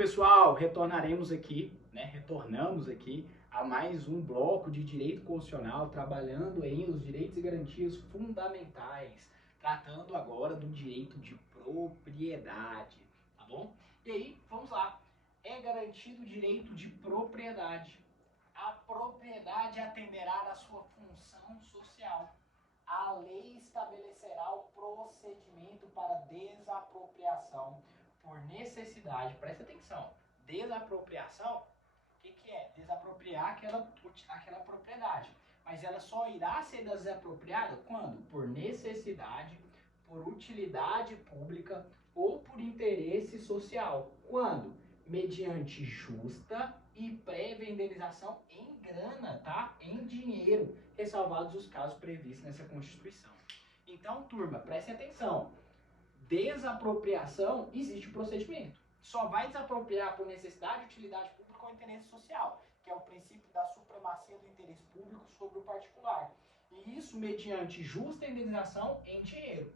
pessoal, retornamos aqui a mais um bloco de direito constitucional, trabalhando ainda os direitos e garantias fundamentais, tratando agora do direito de propriedade, tá bom? E aí, vamos lá. É garantido o direito de propriedade. A propriedade atenderá à sua função social. A lei estabelecerá o procedimento para desapropriação por necessidade. Presta atenção. Desapropriação, o que é? Desapropriar aquela propriedade. Mas ela só irá ser desapropriada quando? Por necessidade, por utilidade pública ou por interesse social. Quando? Mediante justa e prévia indenização em grana, tá? Em dinheiro, ressalvados os casos previstos nessa Constituição. Então, turma, prestem atenção. Desapropriação, existe o procedimento. Só vai desapropriar por necessidade, utilidade pública ou interesse social, que é o princípio da supremacia do interesse público sobre o particular. E isso mediante justa indenização em dinheiro,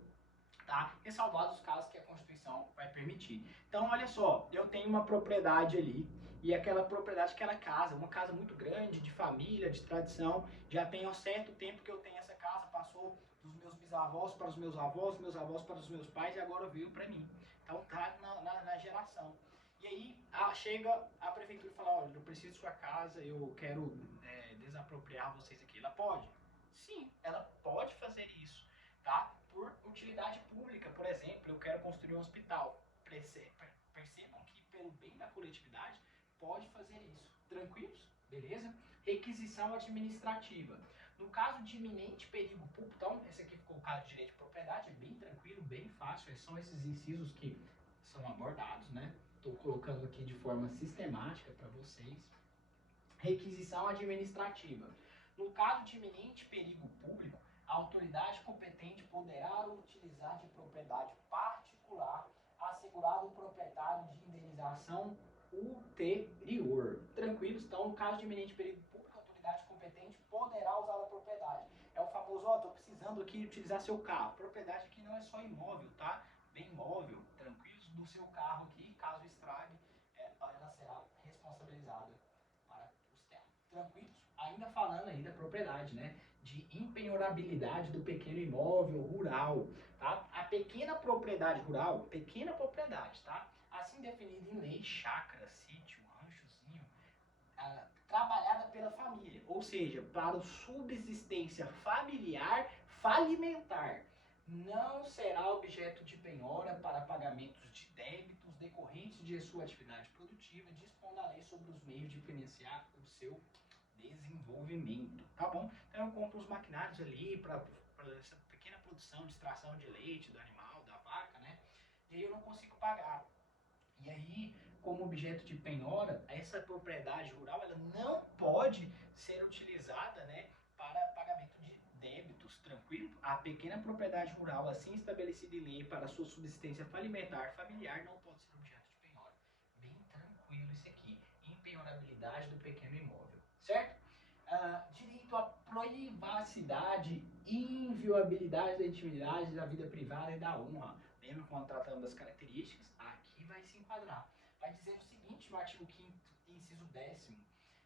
tá? Ressalvados os casos que a Constituição vai permitir. Então, olha só, eu tenho uma propriedade ali, e aquela propriedade, aquela casa, uma casa muito grande, de família, de tradição, já tem um certo tempo que eu tenho essa casa, passou dos meus bisavós para os meus avós para os meus pais, e agora veio para mim. Então, tá na geração. E aí, chega a prefeitura e fala, olha, eu preciso de sua casa, eu quero desapropriar vocês aqui. Ela pode? Sim, ela pode fazer isso, tá? Por utilidade pública, por exemplo, eu quero construir um hospital. Percebam que, pelo bem da coletividade, pode fazer isso. Tranquilos? Beleza? Requisição administrativa. No caso de iminente perigo público, então, esse aqui ficou o caso de direito de propriedade, é bem tranquilo, bem fácil, são esses incisos que são abordados, né? Estou colocando aqui de forma sistemática para vocês. Requisição administrativa. No caso de iminente perigo público, a autoridade competente poderá utilizar de propriedade particular assegurado o proprietário de indenização ulterior. Tranquilos? Então, no caso de iminente perigo público, a autoridade competente poderá usar a propriedade. É o famoso, estou precisando aqui utilizar seu carro. Propriedade aqui não é só imóvel, tá? Bem imóvel, tranquilos, do seu carro aqui, caso estrague, ela será responsabilizada para custear. Tranquilos? Ainda falando aí da propriedade, né? De impenhorabilidade do pequeno imóvel rural, tá? A pequena propriedade rural, pequena propriedade, tá? Assim definida em lei, chácara, sítio, ranchozinho, trabalhada pela família, ou seja, para subsistência familiar falimentar, não será objeto de penhora para pagamentos de débitos decorrentes de sua atividade produtiva, dispondo a lei sobre os meios de financiar o seu desenvolvimento, tá bom? Então eu compro os maquinários ali para essa pequena produção de extração de leite do animal, da vaca, né? E aí eu não consigo pagar. E aí, como objeto de penhora, essa propriedade rural ela não pode ser utilizada, né, para pagamento de débitos, tranquilo? A pequena propriedade rural, assim estabelecida em lei para sua subsistência falimentar familiar, não pode ser objeto de penhora. Bem tranquilo isso aqui. Impenhorabilidade do pequeno imóvel, certo? Direito à privacidade e inviolabilidade da intimidade, da vida privada e da honra. Lembra quando tratamos das características? Aqui vai se enquadrar. Vai dizer o seguinte no artigo 5º, inciso 10º.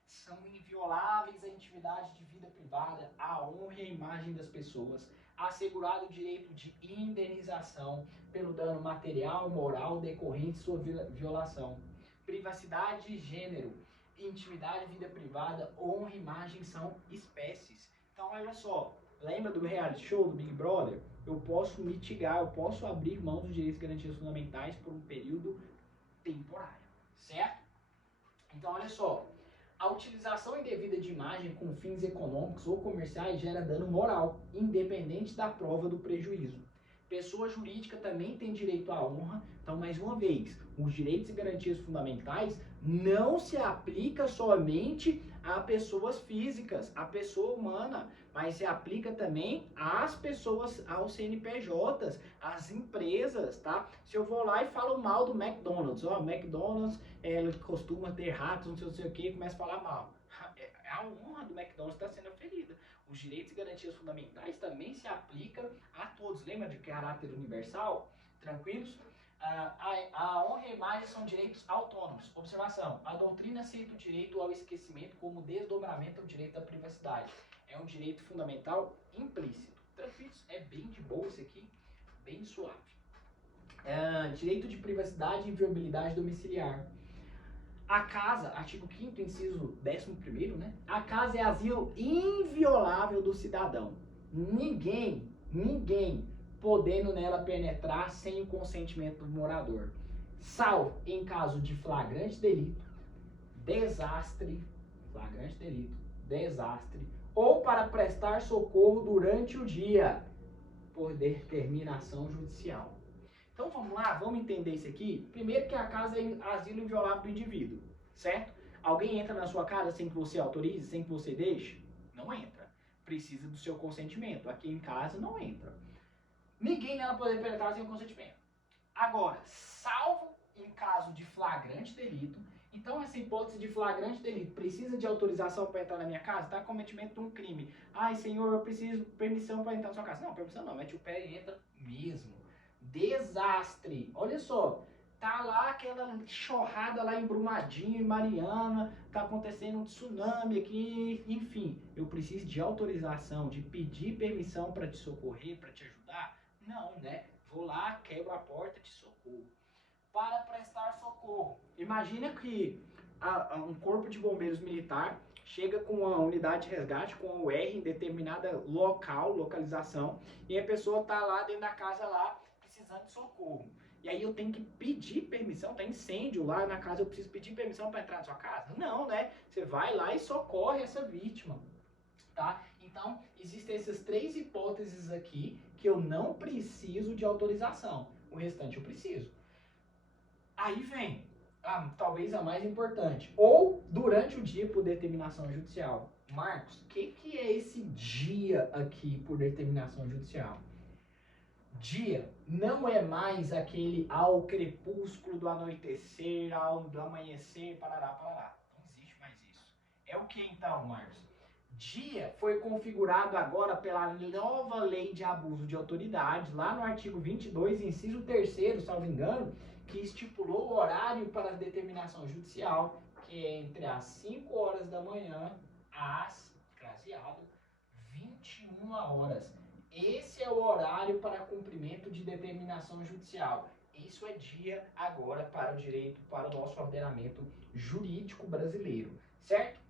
São invioláveis a intimidade de vida privada, a honra e a imagem das pessoas, assegurado o direito de indenização pelo dano material, moral decorrente de sua violação. Privacidade de gênero, intimidade, vida privada, honra e imagem são espécies. Então, olha só, lembra do reality show do Big Brother? Eu posso mitigar, eu posso abrir mão dos direitos e garantias fundamentais por um período temporário, certo? Então, olha só, a utilização indevida de imagem com fins econômicos ou comerciais gera dano moral, independente da prova do prejuízo. Pessoa jurídica também tem direito à honra. Então, mais uma vez, os direitos e garantias fundamentais não se aplica somente a pessoas físicas, a pessoa humana, mas se aplica também às pessoas, aos CNPJs, às empresas, tá? Se eu vou lá e falo mal do McDonald's, McDonald's, ele costuma ter ratos, não sei o que, começa a falar mal. A honra do McDonald's está sendo ferida. Os direitos e garantias fundamentais também se aplicam a todos. Lembra de caráter universal? Tranquilos? A honra e a imagem são direitos autônomos. Observação: a doutrina aceita o direito ao esquecimento como desdobramento do direito à privacidade. É um direito fundamental implícito. Tranquilo? É bem de boa isso aqui, bem suave. Direito de privacidade e inviolabilidade domiciliar. A casa, artigo 5º, inciso 11º, né? A casa é asilo inviolável do cidadão. Ninguém podendo nela penetrar sem o consentimento do morador, salvo em caso de flagrante delito, desastre, ou para prestar socorro durante o dia, por determinação judicial. Então vamos lá, vamos entender isso aqui. Primeiro que a casa é asilo inviolável do indivíduo, certo? Alguém entra na sua casa sem que você autorize, sem que você deixe? Não entra. Precisa do seu consentimento. Aqui em casa não entra. Ninguém nela poder penetrar sem o consentimento. Agora, salvo em caso de flagrante delito, então essa hipótese de flagrante delito precisa de autorização para entrar na minha casa? Está cometimento de um crime. Ai, senhor, eu preciso de permissão para entrar na sua casa. Não, permissão não, mete o pé e entra mesmo. Desastre. Olha só, tá lá aquela enxurrada lá em Brumadinho, em Mariana, tá acontecendo um tsunami aqui, enfim, eu preciso de autorização, de pedir permissão para te socorrer, para te ajudar? Não, né? Vou lá, quebro a porta, te socorro. Para prestar socorro. Imagina que um corpo de bombeiros militar chega com uma unidade de resgate, com o R em determinada localização, e a pessoa tá lá dentro da casa lá, precisando de socorro. E aí eu tenho que pedir permissão, tá incêndio lá na casa, eu preciso pedir permissão para entrar na sua casa? Não, né? Você vai lá e socorre essa vítima, tá? Então, existem essas 3 hipóteses aqui que eu não preciso de autorização. O restante eu preciso. Aí vem, talvez a mais importante, ou durante o dia por determinação judicial. Marcos, o que é esse dia aqui por determinação judicial? Dia não é mais aquele ao crepúsculo do anoitecer, do amanhecer, parará. Não existe mais isso. É o que então, Marcos? Dia foi configurado agora pela nova lei de abuso de autoridade, lá no artigo 22, inciso 3º, salvo engano, que estipulou o horário para a determinação judicial, que é entre as 5 horas da manhã às, craseado, 21 horas. Esse é o horário para cumprimento de determinação judicial. Isso é dia agora para o direito, para o nosso ordenamento jurídico brasileiro, certo?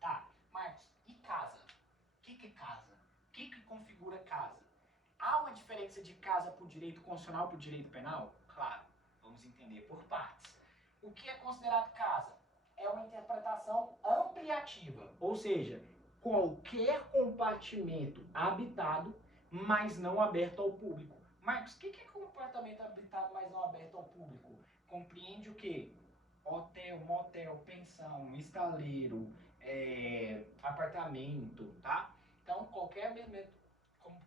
Tá, Marcos, e casa? O que é casa? O que configura casa? Há uma diferença de casa para o direito constitucional para o direito penal? Claro, vamos entender por partes. O que é considerado casa? É uma interpretação ampliativa, ou seja, qualquer compartimento habitado, mas não aberto ao público. Marcos, o que é compartimento habitado, mas não aberto ao público? Compreende o quê? Hotel, motel, pensão, estaleiro, apartamento, tá? Então, qualquer elemento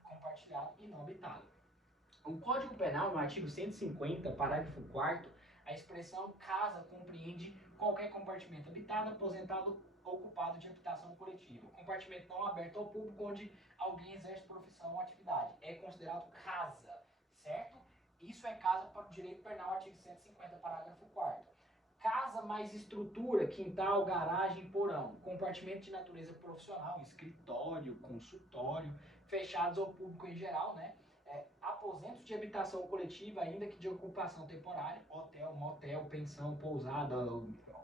compartilhado e não habitado. O Código Penal, no artigo 150, parágrafo 4º, a expressão casa compreende qualquer compartimento habitado, aposentado, ocupado de habitação coletiva. Compartimento não aberto ao público onde alguém exerce profissão ou atividade. É considerado casa, certo? Isso é casa para o direito penal, artigo 150, parágrafo 4º. Casa mais estrutura, quintal, garagem, porão. Compartimento de natureza profissional, escritório, consultório, fechados ao público em geral, né? Aposentos de habitação coletiva, ainda que de ocupação temporária, hotel, motel, pensão, pousada,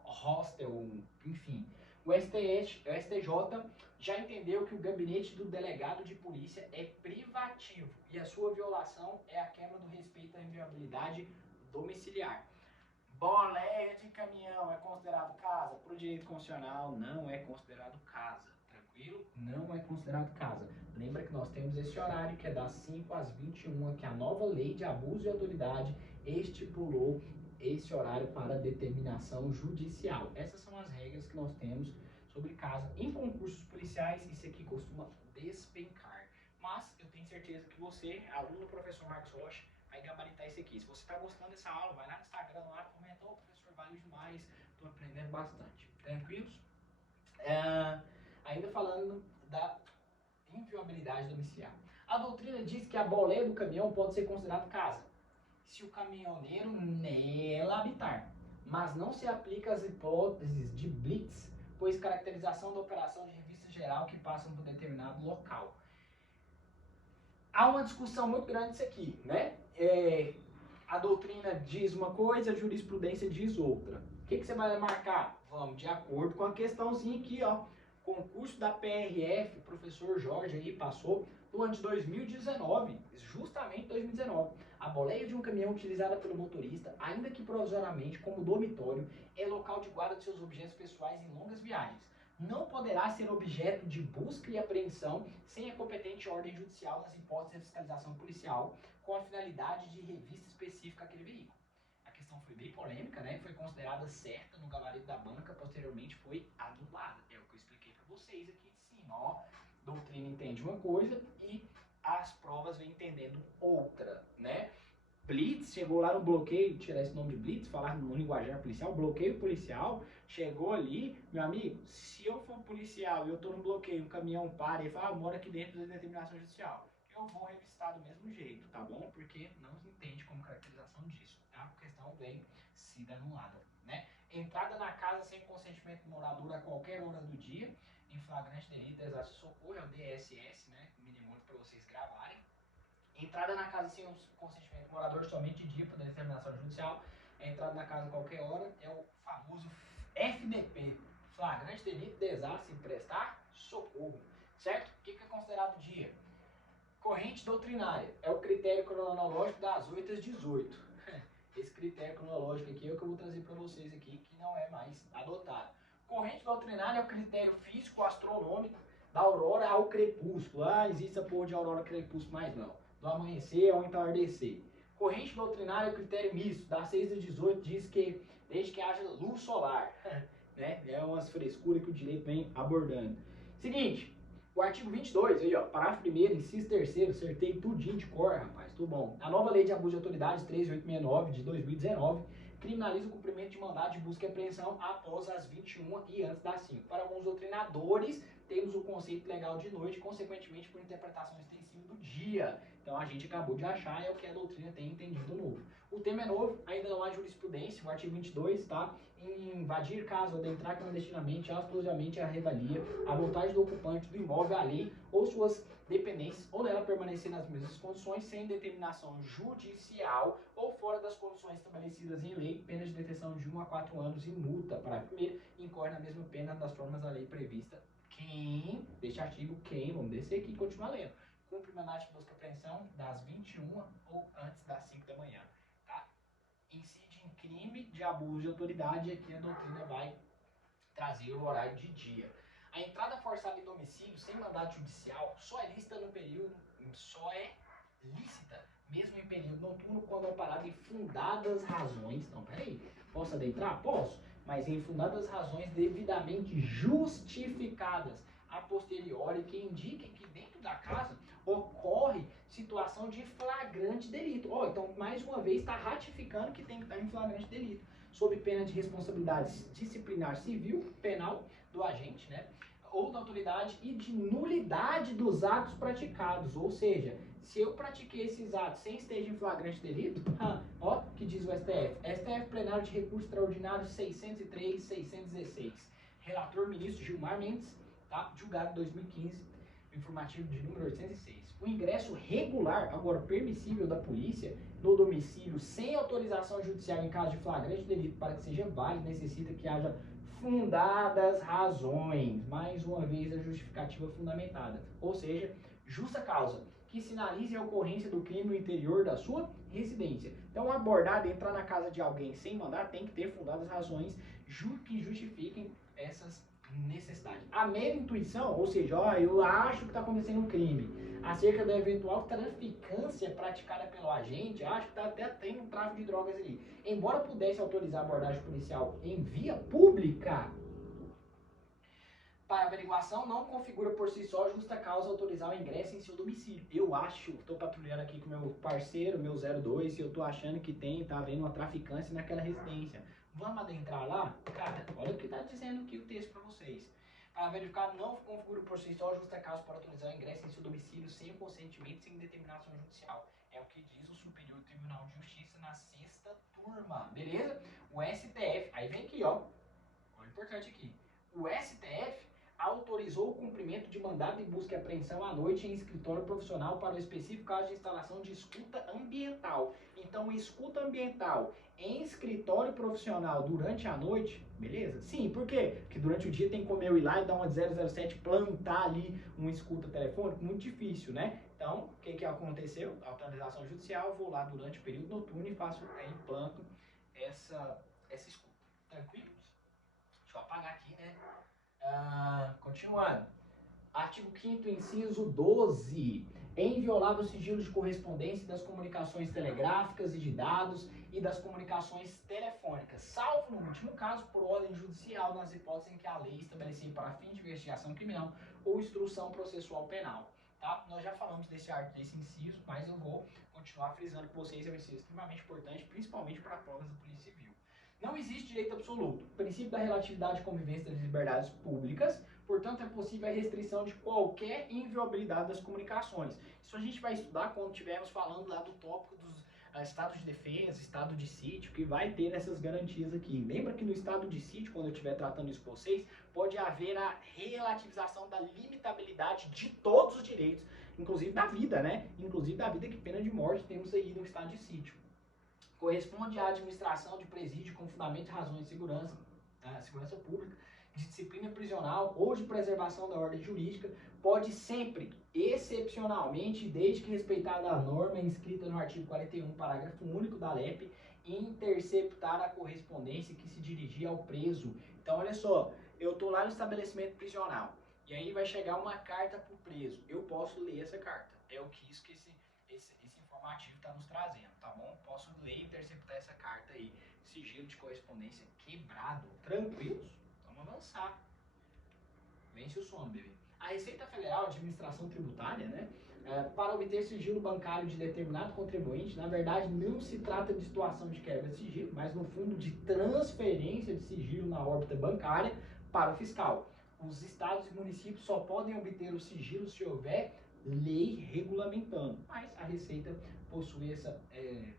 hostel, enfim. O STJ já entendeu que o gabinete do delegado de polícia é privativo e a sua violação é a quebra do respeito à inviolabilidade domiciliar. Boleia de caminhão é considerado casa? Para o direito constitucional, não é considerado casa. Tranquilo? Não é considerado casa. Lembra que nós temos esse horário que é das 5 às 21, que a nova lei de abuso de autoridade estipulou esse horário para determinação judicial. Essas são as regras que nós temos sobre casa. Em concursos policiais, isso aqui costuma despencar. Mas eu tenho certeza que você, aluno do professor Marcos Rocha, vai gabaritar isso aqui. Se você está gostando dessa aula, vai lá no Instagram, lá, comenta, professor, valeu demais, estou aprendendo bastante. Tranquilos? Ainda falando da inviolabilidade domiciliar. A doutrina diz que a boleia do caminhão pode ser considerada casa. se o caminhoneiro nela habitar, mas não se aplica às hipóteses de blitz, pois caracterização da operação de revista geral que passam por determinado local. Há uma discussão muito grande isso aqui, né? A doutrina diz uma coisa, a jurisprudência diz outra. O que você vai marcar? Vamos de acordo com a questãozinha aqui, ó. Concurso da PRF, o professor Jorge aí passou no ano de 2019, justamente 2019. A boleia de um caminhão utilizada pelo motorista, ainda que provisoriamente como dormitório, é local de guarda de seus objetos pessoais em longas viagens. Não poderá ser objeto de busca e apreensão sem a competente ordem judicial nas hipóteses de fiscalização policial, com a finalidade de revista específica àquele veículo. A questão foi bem polêmica, né? Foi considerada certa no gabarito da banca, posteriormente foi anulada. É o que eu expliquei para vocês aqui de cima, ó. Doutrina entende uma coisa e as provas vêm entendendo outra, né? Blitz, chegou lá no bloqueio, tirar esse nome de Blitz, falar no linguajar policial, bloqueio policial, chegou ali, meu amigo, se eu for policial e eu tô no bloqueio, um caminhão para e fala, mora aqui dentro da determinação judicial, eu vou revistar do mesmo jeito, tá bom? Porque não se entende como caracterização disso, tá? A questão vem sido anulada, né? Entrada na casa sem consentimento do morador a qualquer hora do dia, em flagrante delito, exato socorro, é o DSS, né? Mínimo para vocês gravarem. Entrada na casa sem o consentimento do morador somente de dia para determinação judicial. Entrada na casa a qualquer hora é o famoso FDP, flagrante delito, desastre sem prestar socorro, certo? O que é considerado dia? Corrente doutrinária é o critério cronológico das 8 às 18. Esse critério cronológico aqui é o que eu vou trazer para vocês aqui, que não é mais adotado. Corrente doutrinária é o critério físico astronômico da aurora ao crepúsculo. Ah, existe a porra de aurora crepúsculo, mas não. Do amanhecer ao entardecer. Corrente doutrinária é o critério misto, das 6 às 18, diz que desde que haja luz solar. Né? É umas frescuras que o direito vem abordando. Seguinte, o artigo 22, aí ó, parágrafo 1º, inciso 3º, acertei tudinho de cor, rapaz, tudo bom. A nova lei de abuso de autoridade 3869 de 2019 criminaliza o cumprimento de mandado de busca e apreensão após as 21 e antes das 5. Para alguns doutrinadores, temos o conceito legal de noite, consequentemente por interpretação extensiva do dia. Então a gente acabou de achar, é o que a doutrina tem entendido novo. O tema é novo, ainda não há jurisprudência, o artigo 22, tá? Em invadir casa, adentrar clandestinamente, exclusivamente a revalia, a vontade do ocupante do imóvel, a lei ou suas dependências, ou nela permanecer nas mesmas condições, sem determinação judicial ou fora das condições estabelecidas em lei, pena de detenção de 1 a 4 anos e multa. Parágrafo 1º, incorre na mesma pena das formas da lei prevista. Deste artigo, vamos descer aqui e continuar lendo. Cumpre mandado de busca e apreensão das 21 ou antes das 5 da manhã. Tá? Incide em crime de abuso de autoridade, aqui a doutrina vai trazer o horário de dia. A entrada forçada em domicílio sem mandado judicial só é lícita mesmo em período noturno, quando amparado em fundadas razões. Não, peraí, posso adentrar? Posso, mas em fundadas razões devidamente justificadas a posteriori, que indiquem que dentro da casa ocorre situação de flagrante delito. Então, mais uma vez, está ratificando que tem que estar em flagrante delito, sob pena de responsabilidade disciplinar civil, penal do agente, né? Ou da autoridade e de nulidade dos atos praticados. Ou seja, se eu pratiquei esses atos sem esteja em flagrante delito, ó, que diz o STF. STF plenário de recurso extraordinário 603/616. Relator ministro Gilmar Mendes, tá? Julgado 2015, informativo de número 806. O ingresso regular, agora permissível da polícia, no domicílio sem autorização judicial em caso de flagrante delito para que seja válido, necessita que haja fundadas razões. Mais uma vez a justificativa fundamentada. Ou seja, justa causa que sinalize a ocorrência do crime no interior da sua residência. Então, abordar, entrar na casa de alguém sem mandar, tem que ter fundadas razões que justifiquem essas necessidades. A mera intuição, ou seja, eu acho que está acontecendo um crime, acerca da eventual traficância praticada pelo agente, acho que está até tendo um tráfico de drogas ali. Embora pudesse autorizar a abordagem policial em via pública, para averiguação não configura por si só justa causa autorizar o ingresso em seu domicílio. Eu acho, estou patrulhando aqui com meu parceiro, meu 02, e eu estou achando que tá havendo uma traficância naquela residência. Vamos adentrar lá? Cara, olha o que está dizendo aqui o texto para vocês. Para verificar, não configura por si só justa causa para autorizar o ingresso em seu domicílio sem o consentimento, sem determinação judicial. É o que diz o Superior Tribunal de Justiça na 6ª turma, beleza? O STF, aí vem aqui, ó, olha importante aqui, o STF autorizou o cumprimento de mandado de busca e apreensão à noite em escritório profissional para o específico caso de instalação de escuta ambiental. Então, escuta ambiental em escritório profissional durante a noite, beleza? Sim, por quê? Porque durante o dia tem como eu ir lá e dar uma 007, plantar ali uma escuta telefônica, muito difícil, né? Então, o que aconteceu? Autorização judicial, vou lá durante o período noturno e faço, implanto essa escuta. Tranquilos? Deixa eu apagar aqui, né? Continuando. Artigo 5º, inciso 12. É inviolável o sigilo de correspondência das comunicações telegráficas e de dados e das comunicações telefônicas, salvo no último caso por ordem judicial nas hipóteses em que a lei estabelecer para fim de investigação criminal ou instrução processual penal. Tá? Nós já falamos desse inciso, mas eu vou continuar frisando com vocês, é um inciso extremamente importante, principalmente para provas da Polícia Civil. Não existe direito absoluto. O princípio da relatividade e convivência das liberdades públicas, portanto, é possível a restrição de qualquer inviolabilidade das comunicações. Isso a gente vai estudar quando estivermos falando lá do tópico dos estados de defesa, estado de sítio, que vai ter essas garantias aqui. Lembra que no estado de sítio, quando eu estiver tratando isso com vocês, pode haver a relativização da limitabilidade de todos os direitos, inclusive da vida, né? Inclusive da vida, que pena de morte temos aí no estado de sítio. Corresponde à administração de presídio com fundamento de razões de segurança, segurança pública, de disciplina prisional ou de preservação da ordem jurídica, pode sempre, excepcionalmente, desde que respeitada a norma inscrita no artigo 41, parágrafo único da LEP, interceptar a correspondência que se dirigia ao preso. Então, olha só, eu estou lá no estabelecimento prisional, e aí vai chegar uma carta para o preso. Eu posso ler essa carta. É o que isso que esse informativo está nos trazendo, tá bom? Posso ler e interceptar essa carta aí. Sigilo de correspondência quebrado. Tranquilos? Vamos avançar. Vence o sono, bebê. A Receita Federal, Administração Tributária, né? Para obter sigilo bancário de determinado contribuinte, na verdade não se trata de situação de quebra de sigilo, mas no fundo de transferência de sigilo na órbita bancária para o fiscal. Os estados e municípios só podem obter o sigilo se houver lei regulamentando, mas a Receita possui essa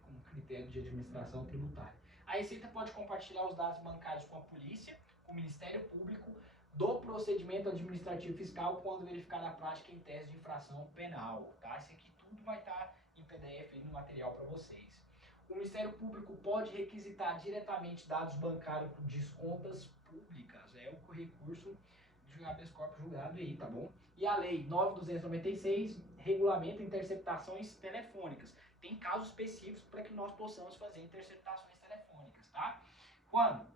como critério de administração tributária. A Receita pode compartilhar os dados bancários com a polícia, com o Ministério Público, do procedimento administrativo fiscal quando verificar a prática em tese de infração penal, tá? Isso aqui tudo vai estar em PDF aí no material para vocês. O Ministério Público pode requisitar diretamente dados bancários de contas públicas, é o recurso de habeas corpus julgado aí, tá bom? E a Lei 9.296 regulamenta interceptações telefônicas. Tem casos específicos para que nós possamos fazer interceptações telefônicas, tá? Quando?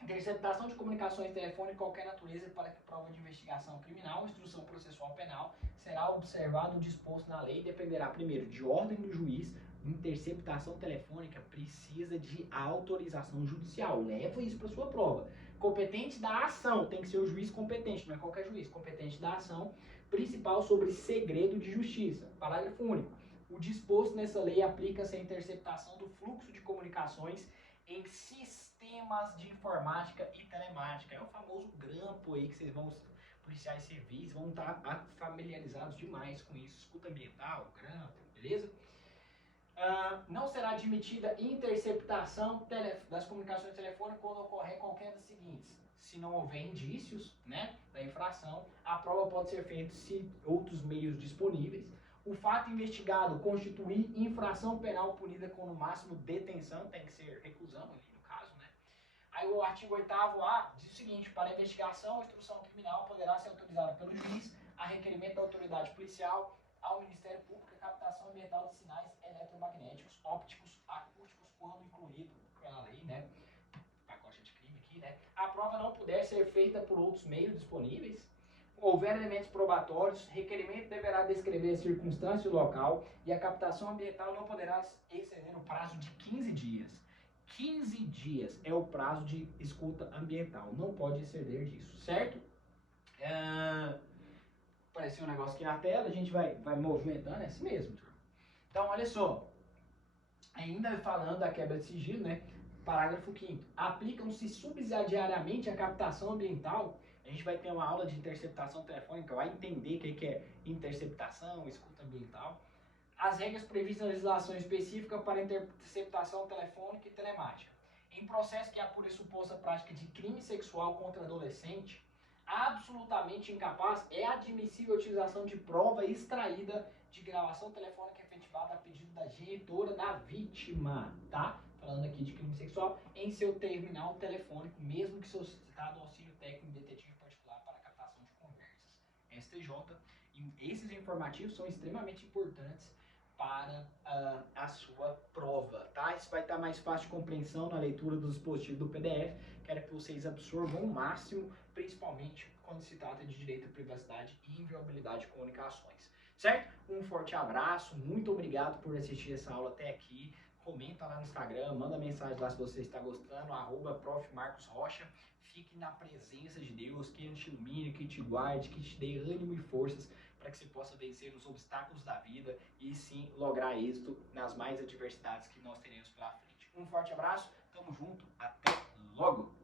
Interceptação de comunicações telefônicas de qualquer natureza para que prova de investigação criminal ou instrução processual penal será observado o disposto na lei e dependerá primeiro de ordem do juiz. Interceptação telefônica precisa de autorização judicial. Leva isso para sua prova. Competente da ação, tem que ser o juiz competente, não é qualquer juiz. Competente da ação principal sobre segredo de justiça. Parágrafo único. O disposto nessa lei aplica-se à interceptação do fluxo de comunicações em sistemas de informática e telemática. É o famoso grampo aí que vocês vão, policiais civis, vão estar familiarizados demais com isso. Escuta ambiental, grampo, beleza? Não será admitida interceptação das comunicações telefônicas quando ocorrer qualquer das seguintes. Se não houver indícios, né, da infração, a prova pode ser feita se outros meios disponíveis. O fato investigado constituir infração penal punida com no máximo detenção, tem que ser reclusão ali no caso, né? Aí o artigo 8º-A diz o seguinte: para investigação ou instrução criminal poderá ser autorizada pelo juiz, a requerimento da autoridade policial, ao Ministério Público, a captação ambiental de sinais eletromagnéticos, ópticos, acústicos, quando incluído pela lei, né? Pacote de crime aqui, né? A prova não puder ser feita por outros meios disponíveis. Houver elementos probatórios, requerimento deverá descrever a circunstância e o local, e a captação ambiental não poderá exceder o prazo de 15 dias. 15 dias é o prazo de escuta ambiental, não pode exceder disso, certo? Apareceu um negócio aqui na tela, a gente vai movimentando, é assim mesmo. Então, olha só, ainda falando da quebra de sigilo, né? Parágrafo 5º. Aplicam-se subsidiariamente a captação ambiental. A gente vai ter uma aula de interceptação telefônica, vai entender o que é interceptação, escuta ambiental. as regras previstas na legislação específica para interceptação telefônica e telemática. Em processo que apure suposta prática de crime sexual contra adolescente, absolutamente incapaz, é admissível a utilização de prova extraída de gravação telefônica efetivada a pedido da genitora da vítima, tá? Falando aqui de crime sexual, em seu terminal telefônico, mesmo que solicitado auxílio técnico detetive particular para a captação de conversas. STJ, e esses informativos são extremamente importantes para a sua prova, tá? Isso vai estar mais fácil de compreensão na leitura do dispositivo do PDF. Quero que vocês absorvam o máximo, principalmente quando se trata de direito à privacidade e inviolabilidade de comunicações, certo? Um forte abraço, muito obrigado por assistir essa aula até aqui. Comenta lá no Instagram, manda mensagem lá se você está gostando, @profmarcosrocha. Fique na presença de Deus, que Ele te ilumine, que te guarde, que te dê ânimo e forças para que você possa vencer os obstáculos da vida e sim lograr êxito nas mais adversidades que nós teremos pela frente. Um forte abraço, tamo junto, até logo!